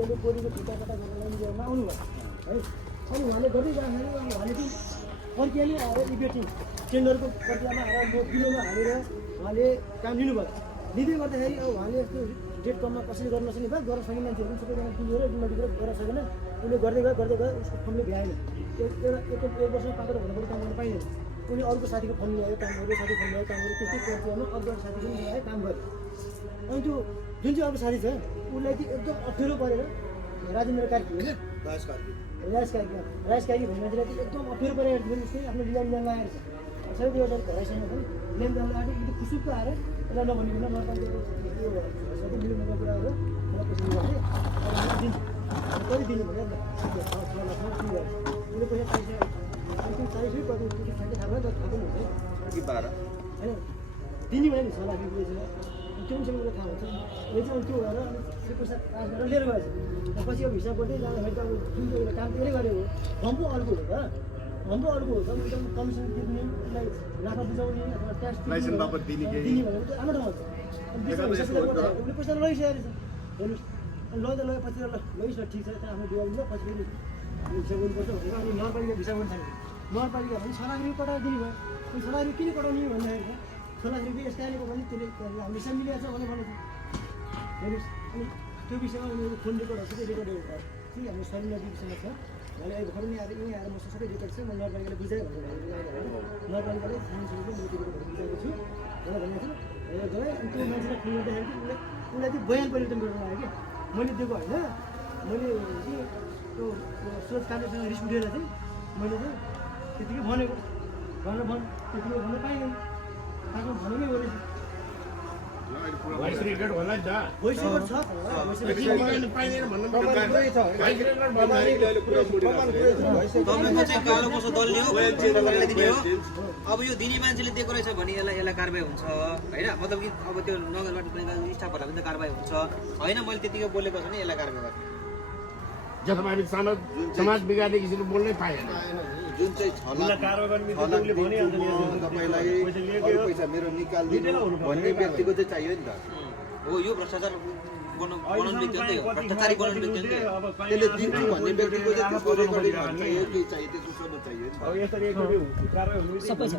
बुद्धले कोरीको खुट्टा गरेर आउनुभयो है। अनि उहाँले गर्दै जाँदाखेरि उहाँले चाहिँ प्रक्रियाले आएर इभेटिङ टेन्डरको प्रक्रियामा आएर बिलोमा हालेर उहाँले काम लिनुभयो। लिँदै गर्दाखेरि अब उहाँले यस्तो डेट कममा कसैले गर्न नसक्ने भयो, गर्न सक्ने मान्छेहरू पनि सबैजना किनेर नदिएर गर्न सकेन। उसले गर्दै गयो उसको फर्मले भ्याएन। एक वर्षमा 5 भन्दा बढी काम गर्न पाइँदैन। उसले अर्को साथीको फर्म ल्यायो काम गर्यो, साथी फर्म ल्यायो काम गर्यो, त्यस्तै प्रक्रियामा अर्को साथी पनि ल्यायो काम गर्यो। अनि त्यो जुन चाहिँ अर्को साथी छ उसलाई चाहिँ एकदम अप्ठ्यारो परेर राजेन्द्र कार्की होइन राज कार्की भन्ने मान्छेलाई चाहिँ एकदम अप्ठ्यारो परेर उसले आफ्नो डिजाइन लगाएर छ। सबै त्यो घरैसँग पनि लेन जान लगाएर एकदम खुसुक्क आएर यसलाई नभनिकन नपालिएको मिल्ने कुराहरू मलाई पैसा दिने दिन्छु कति दिने भने उसले पैसा पाइसक्यो। त्यो 40 कति ठ्याक्कै थाहा भएन, थाहा पनि हुन्छ कि 12 होइन दिने भने नि 6 लाख रुपियाँ त्यो पनि सबै थाहा हुन्छ। यो चाहिँ त्यो भएर त्यो पैसा पास गरेर लिएर गएछ। पछि अब हिसाब गर्दै जाँदाखेरि त अब जुन एउटा काम त्यसले गरेको फर्म पो अर्को हो त, फर्म पो अर्को हो त। एकदम कमिसन तिर्ने उसलाई नाफा बुझाउने अथवा ट्याक्स दिने भनेको चाहिँ आमा ठाउँ छ। उसले पैसा लगिसकेको छ हेर्नुहोस्। अनि लग्दा पछि लगिस् न ठिक छ आफ्नो दिवाली ल पछि फेरि हिसाब गर्नुपर्छ भनेर अनि नगरपालिका हिसाब गर्नु थाल्यो। नगरपालिका भने 6 लाख रुपियाँ कटाएर दिनुभयो। अनि 6 लाख रुपियाँ किन कटाउने भन्दाखेरि 6 लाख रुपियाँ यसकाले पनि त्यसले हाम्रो हिसाब मिलेको छ भनेर भनेको हेर्नुहोस्। अनि त्यो विषयमा उनीहरू फोन रेकर्डहरू सबै रेकर्डहरू भयो कि हाम्रो शरीर नदीसँग छ उहाँले अहिले भर्खर आएर यहीँ आएर मसँग सबै रेकर्ड छ। म नगरपालिकाले बुझाएँ भनेर नगरपालिकाले फाइनेन्सहरू पनि बुझाएको छु भनेर भनेको छु। गएँ अनि त्यो मान्छेलाई फोन गर्दाखेरि चाहिँ उसलाई चाहिँ बयान परिवर्तन गर्न लाग्यो कि मैले दिएको होइन। मैले चाहिँ त्यो सुरज काण्डसँग रिस उठेर चाहिँ मैले चाहिँ त्यतिकै भनेको त्यतिकै भन्न पाइँदैन। आफ्नो भनेकै हो रहेछ। भोइस रेकर्ड होला नि त। भोइस रेकर्ड छ पाइँदैन भन्नु तपाईँको चाहिँ कालो कसो दल्ने हो दिने हो। अब यो दिने मान्छेले दिएको रहेछ भने यसलाई कारबाही हुन्छ होइन। मतलब कि अब त्यो नगरबाट स्टाफहरूलाई पनि त कारबाही हुन्छ होइन। मैले त्यतिकै बोलेको छ भने यसलाई कारबाही गर्ने जथाभावी समाज बिगार्ने किसिमले बोल्नै पाएन। जुन चाहिँ 6 लाख तपाईँलाई अरू पैसा मेरो निकाल्दिनु भन्ने व्यक्तिको चाहिँ चाहियो नि त। हो यो भ्रष्टाचार बनाउने व्यक्ति हो नि त, भ्रष्टाचारी बनाउने व्यक्ति हो नि त। त्यसले दिन्छु भन्ने व्यक्तिको चाहिँ त्यसको रेकर्डिङ चाहियो, के चाहियो त्यसको सब चाहियो नि त। सबै छ।